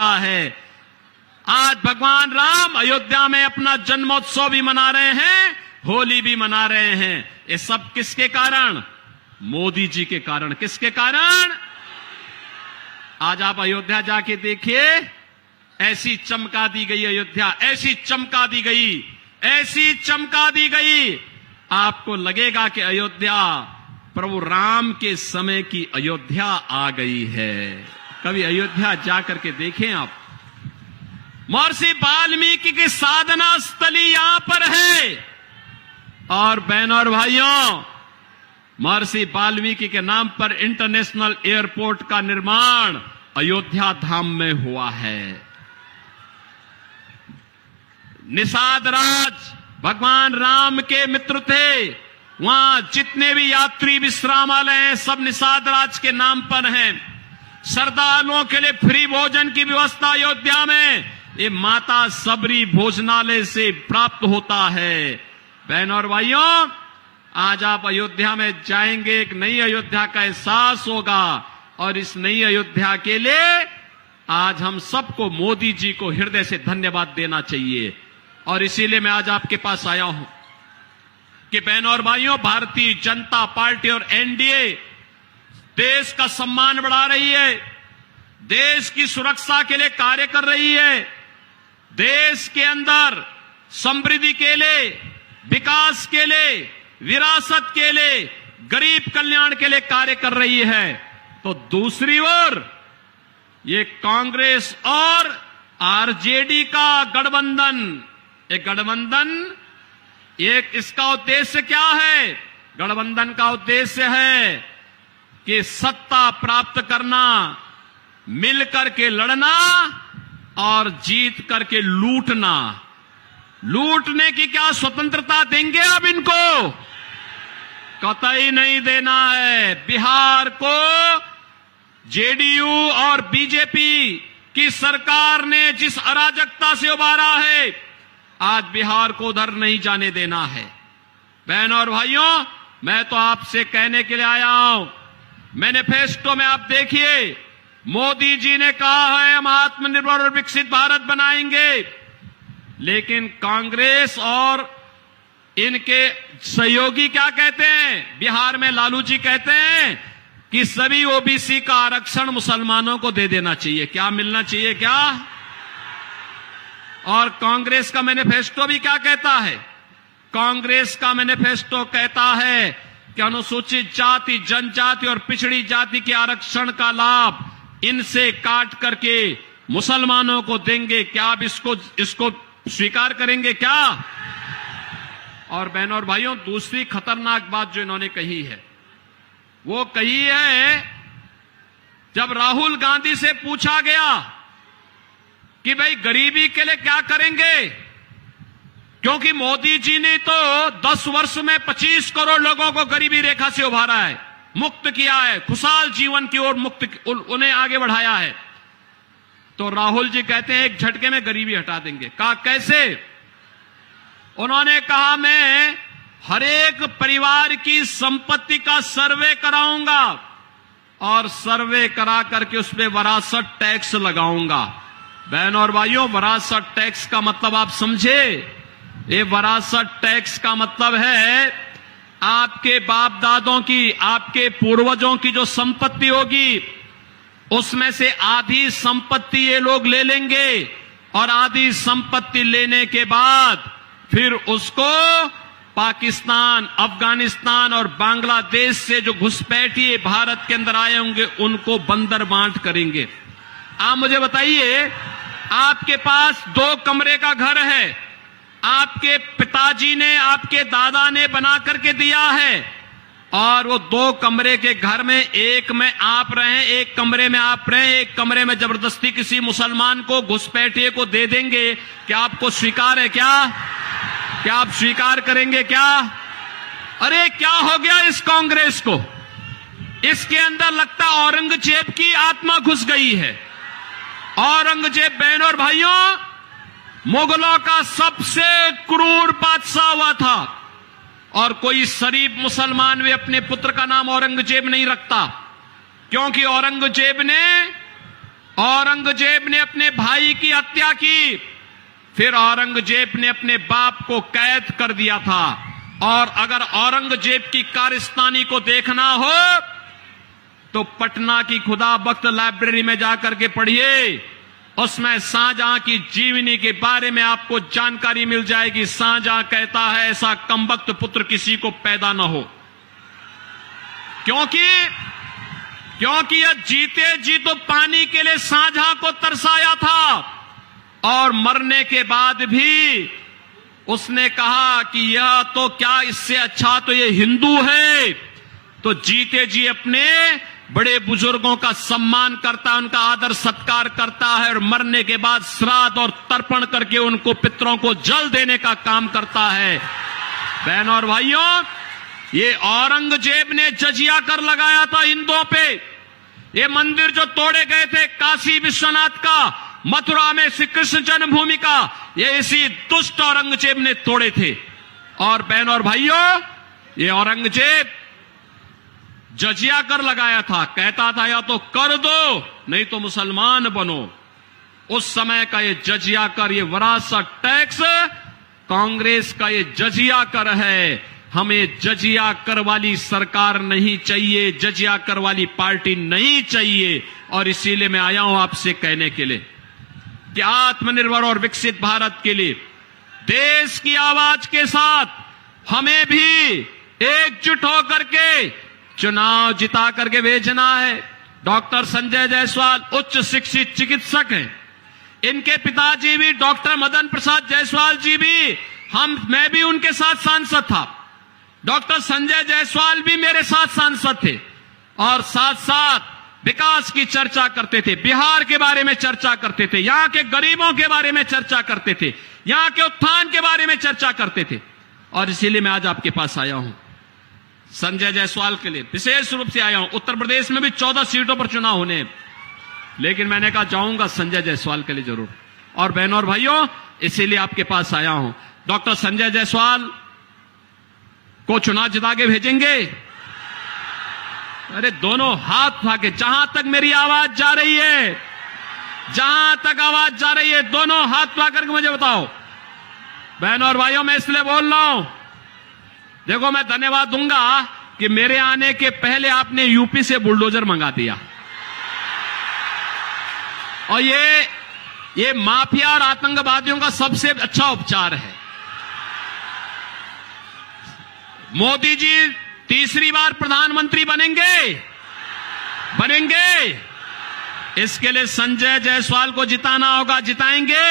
है। आज भगवान राम अयोध्या में अपना जन्मोत्सव भी मना रहे हैं, होली भी मना रहे हैं। ये सब किसके कारण? मोदी जी के कारण। किसके कारण? आज आप अयोध्या जाके देखिए, ऐसी चमका दी गई अयोध्या, ऐसी चमका दी गई, ऐसी चमका दी गई, आपको लगेगा कि अयोध्या प्रभु राम के समय की अयोध्या आ गई है। कभी अयोध्या जाकर के देखें आप। महर्षि वाल्मीकि की साधना स्थली यहां पर है। और बहनों और भाइयों, महर्षि वाल्मीकि के नाम पर इंटरनेशनल एयरपोर्ट का निर्माण अयोध्या धाम में हुआ है। निषाद राज भगवान राम के मित्र थे। वहां जितने भी यात्री विश्रामालय हैं, सब निषाद राज के नाम पर हैं। श्रद्धालुओं के लिए फ्री भोजन की व्यवस्था अयोध्या में ये माता सबरी भोजनालय से प्राप्त होता है। बहनों और भाइयों, आज आप अयोध्या में जाएंगे, एक नई अयोध्या का एहसास होगा। और इस नई अयोध्या के लिए आज हम सबको मोदी जी को हृदय से धन्यवाद देना चाहिए। और इसीलिए मैं आज आपके पास आया हूं कि बहनों और भाइयों, भारतीय जनता पार्टी और एनडीए देश का सम्मान बढ़ा रही है, देश की सुरक्षा के लिए कार्य कर रही है, देश के अंदर समृद्धि के लिए, विकास के लिए, विरासत के लिए, गरीब कल्याण के लिए कार्य कर रही है। तो दूसरी ओर ये कांग्रेस और आरजेडी का गठबंधन, एक गठबंधन, एक इसका उद्देश्य क्या है? गठबंधन का उद्देश्य है कि सत्ता प्राप्त करना, मिलकर के लड़ना और जीत करके लूटना। लूटने की क्या स्वतंत्रता देंगे अब इनको? कतई नहीं देना है। बिहार को जेडीयू और बीजेपी की सरकार ने जिस अराजकता से उबारा है, आज बिहार को उधर नहीं जाने देना है। बहनों और भाइयों, मैं तो आपसे कहने के लिए आया हूं, मैनिफेस्टो में आप देखिए, मोदी जी ने कहा है हम आत्मनिर्भर और विकसित भारत बनाएंगे। लेकिन कांग्रेस और इनके सहयोगी क्या कहते हैं? बिहार में लालू जी कहते हैं कि सभी ओबीसी का आरक्षण मुसलमानों को दे देना चाहिए। क्या मिलना चाहिए क्या? और कांग्रेस का मैनिफेस्टो भी क्या कहता है? कांग्रेस का मैनिफेस्टो कहता है कि अनुसूचित जाति, जनजाति और पिछड़ी जाति के आरक्षण का लाभ इनसे काट करके मुसलमानों को देंगे। क्या आप इसको स्वीकार करेंगे क्या? और बहनों और भाइयों, दूसरी खतरनाक बात जो इन्होंने कही है, वो कही है, जब राहुल गांधी से पूछा गया कि भाई गरीबी के लिए क्या करेंगे, क्योंकि मोदी जी ने तो 10 वर्ष में 25 करोड़ लोगों को गरीबी रेखा से उभारा है, मुक्त किया है, खुशहाल जीवन की ओर उन्हें आगे बढ़ाया है। तो राहुल जी कहते हैं एक झटके में गरीबी हटा देंगे। कहा कैसे? उन्होंने कहा मैं हर एक परिवार की संपत्ति का सर्वे कराऊंगा और सर्वे करा करके उस पर विरासत टैक्स लगाऊंगा। बहनों और भाइयों, विरासत टैक्स का मतलब आप समझे? ये विरासत टैक्स का मतलब है आपके बाप दादों की, आपके पूर्वजों की जो संपत्ति होगी, उसमें से आधी संपत्ति ये लोग ले लेंगे और आधी संपत्ति लेने के बाद फिर उसको पाकिस्तान, अफगानिस्तान और बांग्लादेश से जो घुसपैठिए भारत के अंदर आए होंगे उनको बंदर बांट करेंगे। आप मुझे बताइए, आपके पास 2 कमरे का घर है, आपके पिताजी ने, आपके दादा ने बना करके दिया है, और वो 2 कमरे के घर में एक में आप रहें, एक कमरे में आप रहें, एक कमरे में जबरदस्ती किसी मुसलमान को, घुसपैठिए को दे देंगे। क्या आपको स्वीकार है क्या? क्या आप स्वीकार करेंगे क्या? अरे क्या हो गया इस कांग्रेस को? इसके अंदर लगता औरंगजेब की आत्मा घुस गई है। औरंगजेब, बहनों और भाइयों, मुगलों का सबसे क्रूर बादशाह हुआ था, और कोई शरीफ मुसलमान भी अपने पुत्र का नाम औरंगजेब नहीं रखता, क्योंकि औरंगजेब ने औरंगजेब ने अपने भाई की हत्या की, फिर औरंगजेब ने अपने बाप को कैद कर दिया था। और अगर औरंगजेब की कारस्तानी को देखना हो तो पटना की खुदा बख्त लाइब्रेरी में जाकर के पढ़िए, उसमें शाहजहां की जीवनी के बारे में आपको जानकारी मिल जाएगी। शाहजहां कहता है ऐसा कमबख्त पुत्र किसी को पैदा न हो, क्योंकि यह जीते जी तो पानी के लिए शाहजहां को तरसाया था और मरने के बाद भी उसने कहा कि यह तो क्या, इससे अच्छा तो ये हिंदू है। तो जीते जी अपने बड़े बुजुर्गों का सम्मान करता है, उनका आदर सत्कार करता है और मरने के बाद श्राद्ध और तर्पण करके उनको पितरों को जल देने का काम करता है। बहनों और भाइयों, ये औरंगजेब ने जजिया कर लगाया था हिंदुओं पे। ये मंदिर जो तोड़े गए थे काशी विश्वनाथ का, मथुरा में श्री कृष्ण जन्मभूमि का, ये इसी दुष्ट औरंगजेब ने तोड़े थे। और बहनों और भाइयों, ये औरंगजेब जजिया कर लगाया था, कहता था या तो कर दो नहीं तो मुसलमान बनो। उस समय का ये जजिया कर, ये विरासत टैक्स कांग्रेस का ये जजिया कर है। हमें जजिया कर वाली सरकार नहीं चाहिए, जजिया कर वाली पार्टी नहीं चाहिए। और इसीलिए मैं आया हूं आपसे कहने के लिए कि आत्मनिर्भर और विकसित भारत के लिए देश की आवाज के साथ हमें भी एकजुट होकर के चुनाव जिता करके भेजना है। डॉक्टर संजय जायसवाल उच्च शिक्षित चिकित्सक हैं, इनके पिताजी भी डॉक्टर मदन प्रसाद जायसवाल जी भी, मैं भी उनके साथ सांसद था। डॉक्टर संजय जायसवाल भी मेरे साथ सांसद थे और साथ साथ विकास की चर्चा करते थे, बिहार के बारे में चर्चा करते थे, यहां के गरीबों के बारे में चर्चा करते थे, यहां के उत्थान के बारे में चर्चा करते थे। और इसीलिए मैं आज आपके पास आया हूं संजय जायसवाल के लिए, विशेष रूप से आया हूं। उत्तर प्रदेश में भी 14 सीटों पर चुनाव होने हैं, लेकिन मैंने कहा जाऊंगा संजय जायसवाल के लिए जरूर। और बहनों और भाइयों, इसीलिए आपके पास आया हूं। डॉक्टर संजय जायसवाल को चुनाव जिता के भेजेंगे? अरे दोनों हाथ उठा के, जहां तक मेरी आवाज जा रही है, जहां तक आवाज जा रही है, दोनों हाथ उठा करके मुझे बताओ। बहनों और भाइयों, मैं इसलिए बोल रहा हूं, देखो मैं धन्यवाद दूंगा कि मेरे आने के पहले आपने यूपी से बुलडोजर मंगा दिया। और ये माफिया और आतंकवादियों का सबसे अच्छा उपचार है। मोदी जी तीसरी बार प्रधानमंत्री बनेंगे। इसके लिए संजय जायसवाल को जिताना होगा। जिताएंगे।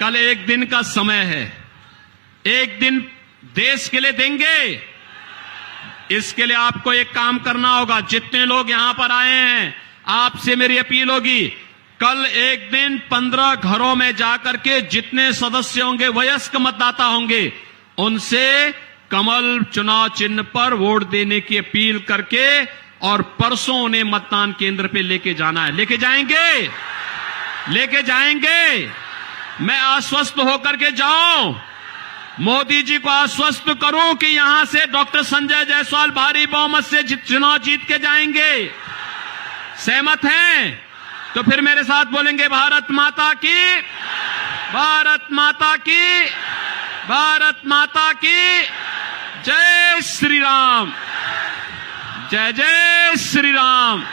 कल एक दिन का समय है, एक दिन देश के लिए देंगे। इसके लिए आपको एक काम करना होगा। जितने लोग यहां पर आए हैं, आपसे मेरी अपील होगी, कल एक दिन 15 घरों में जाकर के जितने सदस्य होंगे, वयस्क मतदाता होंगे, उनसे कमल चुनाव चिन्ह पर वोट देने की अपील करके और परसों उन्हें मतदान केंद्र पे लेके जाना है। लेके जाएंगे। मैं आश्वस्त होकर के जाऊं, मोदी जी को आश्वस्त करूं कि यहां से डॉक्टर संजय जायसवाल भारी बहुमत से चुनाव जीत के जाएंगे। सहमत हैं? तो फिर मेरे साथ बोलेंगे भारत माता की, भारत माता की, भारत माता की जय श्री राम, जय जय श्री राम।